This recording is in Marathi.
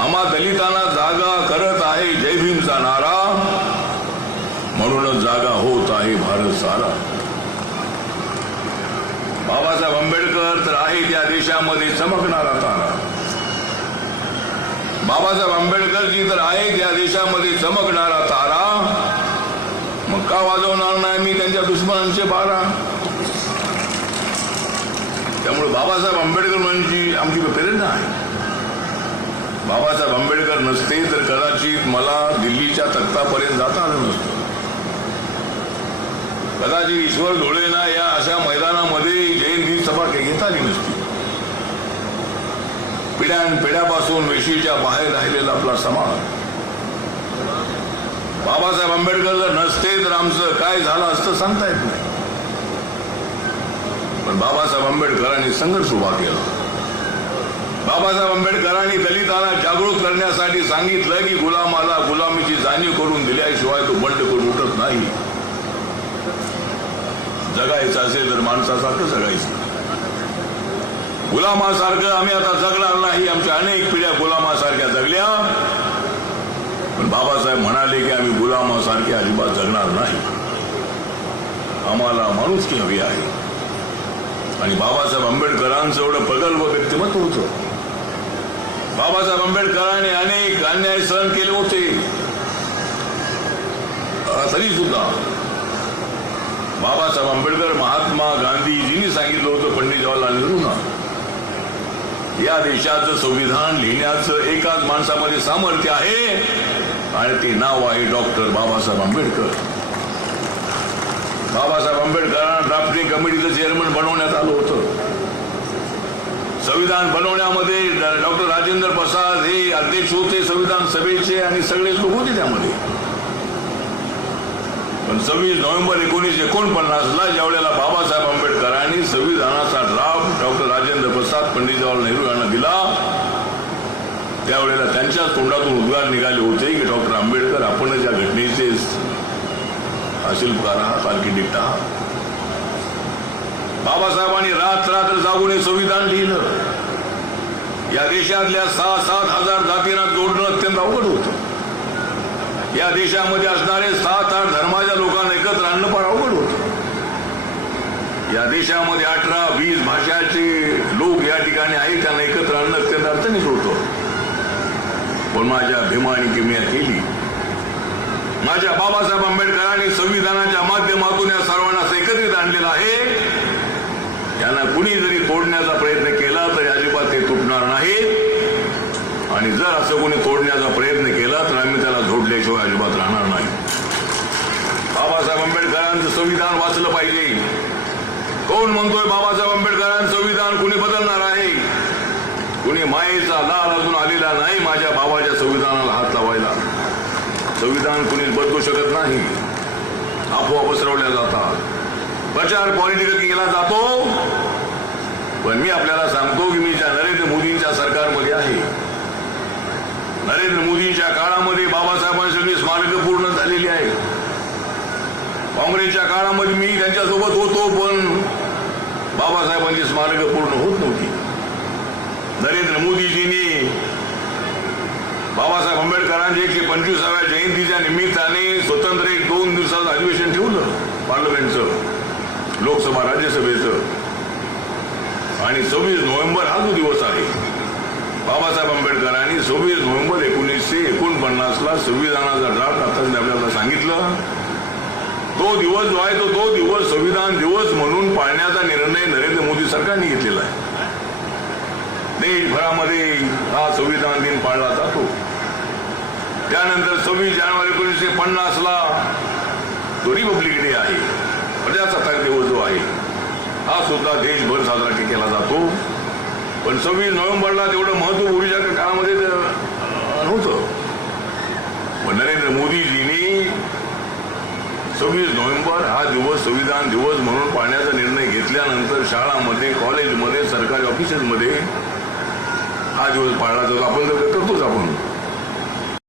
आम्हा दलितांना जागा करत आहे जय भीमचा नारा, म्हणूनच जागा होत आहे भारत सारा. बाबासाहेब आंबेडकर तर आहेत या देशामध्ये चमकणारा तारा. बाबासाहेब आंबेडकरजी तर आहेत या देशामध्ये चमकणारा तारा. मग का वाजवणार नाही मी त्यांच्या दुश्मनांचे बारा. त्यामुळे बाबासाहेब आंबेडकर म्हणजे आमची प्रेरणा आहे. बाबासाहेब आंबेडकर नसते तर कदाचित मला दिल्लीच्या तख्तापर्यंत जाता आलं नसतं. कदाचित ईश्वर धुळेना या अशा मैदानामध्ये जयंती सभा घेता आली नसती. पिढ्यापासून वेशीच्या बाहेर राहिलेला आपला समाज. बाबासाहेब आंबेडकर जर नसते तर आमचं काय झालं असतं सांगता येत नाही. पण बाबासाहेब आंबेडकरांनी संघर्ष उभा केला. बाबासाहेब आंबेडकरांनी दलितांना जागृत करण्यासाठी सांगितलं की गुलामाला गुलामीची जाणीव करून दिल्याशिवाय तो बंड करून उठत नाही. जगायचं असेल तर माणसासारखं जगायचं. गुलामासारखं आम्ही आता जगणार नाही. आमच्या अनेक पिढ्या गुलामासारख्या जगल्या, पण बाबासाहेब म्हणाले की आम्ही गुलामासारखे अजिबात जगणार नाही. आम्हाला माणुसकी हवी आहे. आणि बाबासाहेब आंबेडकरांचं एवढं प्रगल्भ व्यक्तिमत्व होतं. बाबासाहेब आंबेडकरांनी अनेक अन्याय सहन केले होते, तरी सुद्धा बाबासाहेब आंबेडकर महात्मा गांधीजींनी सांगितलं होतं पंडित जवाहरलाल नेहरूंना, या देशाचं संविधान लिहिण्याचं एकाच माणसामध्ये सामर्थ्य आहे आणि ते नाव आहे डॉक्टर बाबासाहेब आंबेडकर. बाबासाहेब आंबेडकरांना ड्राफ्टिंग कमिटीचं चेअरमन बनवण्यात आलं होतं. संविधान बनवण्यामध्ये डॉक्टर राजेंद्र प्रसाद हे अध्यक्ष होते संविधान सभेचे आणि सगळेच लोक होते त्यामध्ये. पण 26 नोव्हेंबर 1949ला ज्यावेळेला बाबासाहेब आंबेडकरांनी संविधानाचा ड्राफ्ट डॉक्टर राजेंद्र प्रसाद पंडित जवाहरलाल नेहरू यांना दिला, त्यावेळेला त्यांच्या तोंडातून उद्गार निघाले होते की डॉक्टर आंबेडकर आपण ज्या घटनेचे शिल्पकार आहात, आर्किटेक्ट आहात. बाबासाहेबांनी रात्र जागून हे संविधान लिहिलं. या देशातल्या 6-7 हजार जातींना जोडणं अत्यंत अवघड होतं. या देशामध्ये असणारे 7-8 धर्माच्या लोकांना एकत्र आणणं फार अवघड होतं. या देशामध्ये 18-20 भाषाचे लोक या ठिकाणी आहेत, त्यांना एकत्र आणणं अत्यंत अडचणीत होतं. पण माझ्या भीमाने किमया केली. माझ्या बाबासाहेब आंबेडकरांनी संविधानाच्या माध्यमातून या सर्वांना एकत्रित आणलेलं आहे. यांना कुणी जरी तोडण्याचा प्रयत्न केला तरी अजिबात ते तुटणार नाही. आणि जर असं कोणी तोडण्याचा प्रयत्न केला तर आम्ही त्याला झोडल्याशिवाय अजिबात राहणार नाही. बाबासाहेब आंबेडकरांचं संविधान वाचलं पाहिजे. कोण म्हणतोय बाबासाहेब आंबेडकरांचं संविधान कुणी बदलणार आहे? कुणी मायेचा लाल अजून आलेला नाही माझ्या बाबाच्या संविधानाला हात लावायला. संविधान कुणी बदलू शकत नाही. अफवा पसरवल्या जातात, प्रचार पॉलिटिकल केला जातो. पण मी आपल्याला सांगतो की मी ज्या नरेंद्र मोदींच्या सरकारमध्ये आहे, नरेंद्र मोदींच्या काळामध्ये बाबासाहेबांची सगळी स्मारकं पूर्ण झालेली आहेत. काँग्रेसच्या काळामध्ये मी त्यांच्यासोबत होतो, पण बाबासाहेबांची स्मारकं पूर्ण होत नव्हती. नरेंद्र मोदीजींनी बाबासाहेब आंबेडकरांच्या 125व्या जयंतीच्या निमित्ताने स्वतंत्र 2 दिवसाचं अधिवेशन ठेवलं पार्लमेंटचं, लोकसभा राज्यसभेचं. आणि 26 नोव्हेंबर हा जो दिवस आहे, बाबासाहेब आंबेडकरांनी 26 नोव्हेंबर 1949ला संविधानाचा ड्राफ्ट आता आपल्याला सांगितलं. तो दिवस जो आहे तो दिवस संविधान दिवस म्हणून पाळण्याचा निर्णय नरेंद्र मोदी सरकारने घेतलेला आहे. देशभरामध्ये हा संविधान दिन पाळला जातो. त्यानंतर 26 जानेवारी 1950ला जो रिपब्लिक डे आहे, प्रजासत्ताक दिवस जो आहे, हा सुद्धा देशभर साजरा केला जातो. पण 26 नोव्हेंबरला तेवढं महत्व पूर्वीच्या काळामध्ये नव्हतं. पण नरेंद्र मोदीजींनी 26 नोव्हेंबर हा दिवस संविधान दिवस म्हणून पाळण्याचा निर्णय घेतल्यानंतर शाळांमध्ये, कॉलेजमध्ये, सरकारी ऑफिसेसमध्ये हा दिवस पाळला जातो. आपण करतोच आपण.